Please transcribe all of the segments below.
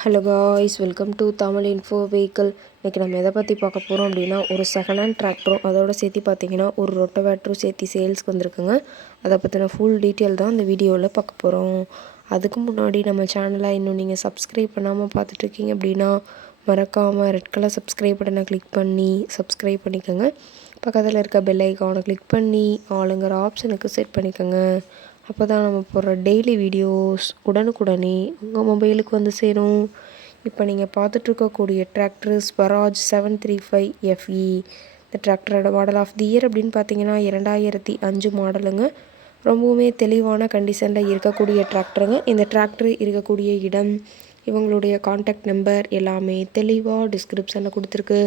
Hello guys welcome to Tamil info vehicle இன்றைக்கி நம்ம எதை பற்றி பார்க்க போகிறோம் அப்படின்னா ஒரு செகண்ட் ஹேண்ட் டிராக்டரும் அதோட சேர்த்து பார்த்தீங்கன்னா ஒரு ரொட்டவேட்டரும் சேர்த்து சேல்ஸ்க்கு வந்திருக்குங்க. அதை பற்றின ஃபுல் டீட்டெயில் தான் இந்த வீடியோவில் பார்க்க போகிறோம் அதுக்கு முன்னாடி நம்ம சேனலை இன்னும் நீங்கள் சப்ஸ்கிரைப் பண்ணாமல் பார்த்துட்ருக்கீங்க அப்படின்னா மறக்காமல் ரெட் கலர் சப்ஸ்கிரைப் பட்டனை கிளிக் பண்ணி சப்ஸ்கிரைப் பண்ணிக்கோங்க. பக்கத்தில் இருக்க பெல் ஐக்கானை கிளிக் பண்ணி ஆளுங்கிற ஆப்ஷனுக்கு செட் பண்ணிக்கோங்க. அப்போ தான் நம்ம போடுற டெய்லி வீடியோஸ் உடனுக்குடனே உங்கள் மொபைலுக்கு வந்து சேரும். இப்போ நீங்கள் பார்த்துட்ருக்கக்கூடிய tractor Swaraj seven three five FE இந்த டிராக்டரோட மாடல் ஆஃப் தி இயர் அப்படின்னு பார்த்தீங்கன்னா இரண்டாயிரத்தி அஞ்சு மாடலுங்க ரொம்பவுமே தெளிவான கண்டிஷனில் இருக்கக்கூடிய டிராக்டருங்க இந்த டிராக்டர் இருக்கக்கூடிய இடம் இவங்களுடைய காண்டாக்ட் நம்பர் எல்லாமே தெளிவாக டிஸ்கிரிப்ஷனில் கொடுத்துருக்கு.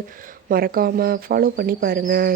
மறக்காமல் ஃபாலோ பண்ணி பாருங்கள்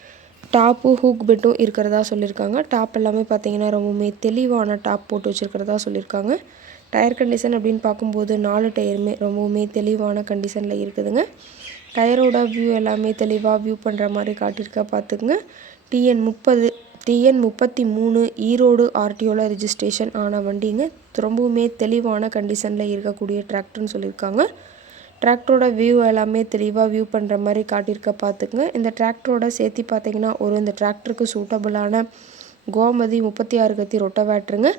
டாப்பு ஹூக் பெட்டும் இருக்கிறதா சொல்லியிருக்காங்க. டாப் எல்லாமே பார்த்தீங்கன்னா ரொம்பவுமே தெளிவான டாப் போட்டு வச்சுருக்கிறதா சொல்லியிருக்காங்க. டயர் கண்டிஷன் அப்படின்னு பார்க்கும்போது நாலு டயருமே ரொம்பவுமே தெளிவான கண்டிஷனில் இருக்குதுங்க. டயரோட வியூ எல்லாமே தெளிவாக வியூ பண்ணுற மாதிரி காட்டியிருக்கா பார்த்துக்குங்க. டிஎன் முப்பது டிஎன் முப்பத்தி மூணு ஈரோடு ஆர்டிஓவில் ரிஜிஸ்ட்ரேஷன் ஆன வண்டிங்க. ரொம்பவுமே தெளிவான கண்டிஷனில் இருக்கக்கூடிய டிராக்டர்னு சொல்லியிருக்காங்க. டிராக்டரோட வியூ எல்லாமே தெளிவாக வியூ பண்ணுற மாதிரி காட்டியிருக்க பார்த்துக்குங்க இந்த டிராக்டரோட சேர்த்து பார்த்தீங்கன்னா ஒரு இந்த டிராக்டருக்கு சூட்டபுளான கோமதி முப்பத்தி ஆறு கத்தி ரொட்டவேட்ருங்க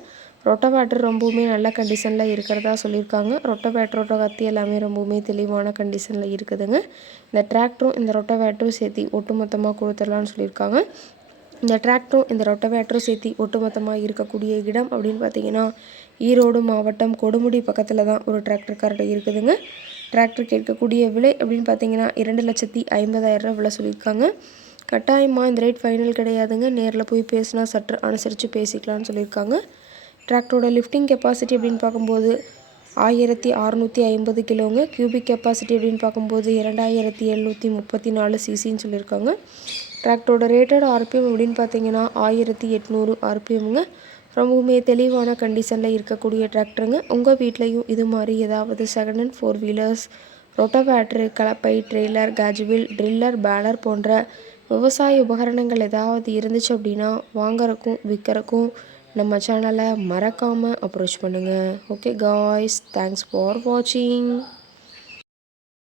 ரொட்டவேட்ரு ரொம்பவுமே நல்ல கண்டிஷனில் இருக்கிறதா சொல்லியிருக்காங்க. ரொட்டவேட்டரோட கத்தி எல்லாமே ரொம்பவுமே தெளிவான கண்டிஷனில் இருக்குதுங்க. இந்த டிராக்டரும் இந்த ரொட்டவேட்டரும் சேர்த்து ஒட்டுமொத்தமாக கொடுத்துடலான்னு சொல்லியிருக்காங்க. இந்த டிராக்டரும் இந்த ரொட்டவேட்டரும் சேர்த்து ஒட்டுமொத்தமாக இருக்கக்கூடிய இடம் அப்படின்னு பார்த்தீங்கன்னா ஈரோடு மாவட்டம் கொடுமுடி பக்கத்தில் தான் ஒரு டிராக்டர் கரெக்டாக இருக்குதுங்க. டிராக்டர் கேட்கக்கூடிய விலை அப்படின்னு பார்த்தீங்கன்னா இரண்டு லட்சத்தி ஐம்பதாயிரரூவா விலை சொல்லியிருக்காங்க. கட்டாயமாக இந்த ரேட் ஃபைனல் கிடையாதுங்க. நேரில் போய் பேசினா சற்று அனுசரித்து பேசிக்கலாம்னு சொல்லியிருக்காங்க. டிராக்டரோட லிஃப்டிங் கெப்பாசிட்டி அப்படின்னு பார்க்கும்போது ஆயிரத்தி அறநூற்றி ஐம்பது கிலோங்க. கியூபிக் கெப்பாசிட்டி அப்படின்னு பார்க்கும்போது இரண்டாயிரத்தி எழுநூற்றி முப்பத்தி நாலு சிசின்னு சொல்லியிருக்காங்க. டிராக்டரோட ரேட்டட் ஆர்பிஎம் அப்படின்னு பார்த்தீங்கன்னா ஆயிரத்தி எட்நூறு ஆர்பிஎம்ங்க ரொம்பவுமே தெளிவான கண்டிஷனில் இருக்கக்கூடிய டிராக்டருங்க உங்கள் வீட்லேயும் இது மாதிரி ஏதாவது second hand four wheelers rotavator கலப்பை ட்ரெய்லர் கஜ்வில் ட்ரில்லர் பேலர் போன்ற விவசாய உபகரணங்கள் ஏதாவது இருந்துச்சு அப்படின்னா வாங்குறக்கும் விற்கிறக்கும் நம்ம சேனலை மறக்காமல் அப்ரோச் பண்ணுங்கள் ஓகே காய்ஸ் தேங்க்ஸ் ஃபார் வாட்சிங்